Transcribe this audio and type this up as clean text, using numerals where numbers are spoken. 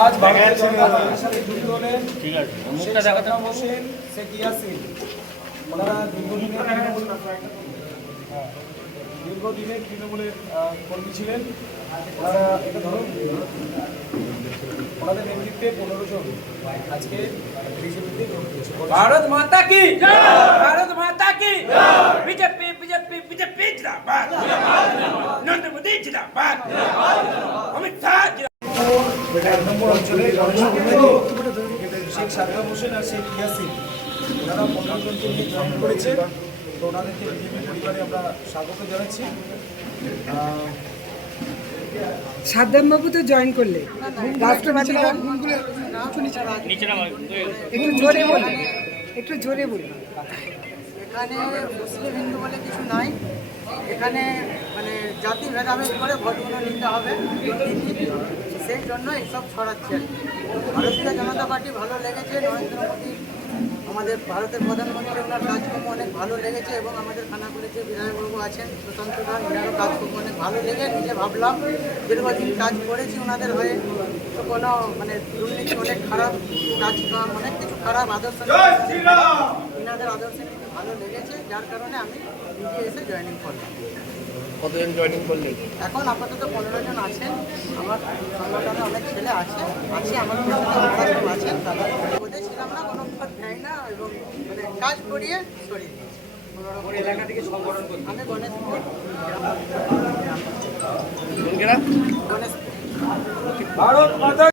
আজ ভারতের জনতা পার্টির সাথে যুক্ত হলেন শেখ সাদ্দাম হোসেন, শেখ ইয়াসিন। ওনারা দীর্ঘদিনের তৃণমূলের কর্মী ছিলেন। ওনারা এটা ধরুন ওনাদের নেতৃত্বে 15 জন আজকে বিজেপিতে যোগ দিয়েছে। भारत माता की भारत माता की बीजेपी बीजेपी बीजेपी जिंदाबाद नरेंद्र मोदी जिंदाबाद अमित शाह নম্বর অঞ্চলে শেখ সাদ্দাম হোসেন আর শেখ ইয়াসিন ওনারা 15 জনকে নিয়ে জয়েন করেছে। তো ওনাদেরকে বিজেপি পরিবারে আমরা স্বাগত জানাচ্ছি। সাদ্দাম বাবু তো জয়েন করলে রাষ্ট্রবাদীরা একটু জোরে বলুন, একটু জোরে বলুন। এখানে মুসলিম হিন্দু বলে কিছু নাই। এখানে মানে জাতি ভেদাভেদ করে ভোটগুলো নিতে হবে, সেই জন্য এইসব ছড়াচ্ছে। ভারতীয় জনতা পার্টি ভালো লেগেছে, নরেন্দ্র মোদী আমাদের ভারতের প্রধানমন্ত্রী, ওনার কাজকর্ম অনেক ভালো লেগেছে এবং আমাদের খানাকুলে যে বিধায়কবাবু আছেন সুশান্ত দাস, ওনারও কাজকর্ম অনেক ভালো লেগে নিজে ভাবলাম দীর্ঘদিন কাজ করেছি ওনাদের হয়ে, তো কোনো মানে দুর্নীতি অনেক খারাপ কাজকাম অনেক কিছু খারাপ আদর্শ ওনাদের আদর্শ নীতি ভালো লেগেছে, যার কারণে আমি নিজে এসে জয়েনিং করলাম। কতজন জয়েনিং করলেন? এখন আপাতত 15 জন আছেন। আমার সংগঠনে অনেক ছেলে আছে আমার সব আছেন। তারা ওদের ছিলাম না, কোনো পদ নেয় না এবং মানে কাজ করিয়ে সরিয়ে দিয়েছি। এলাকা থেকে সংগঠন করতে আমি গণেশপুর কোন গ্রাম? গণেশপুর। भारत माता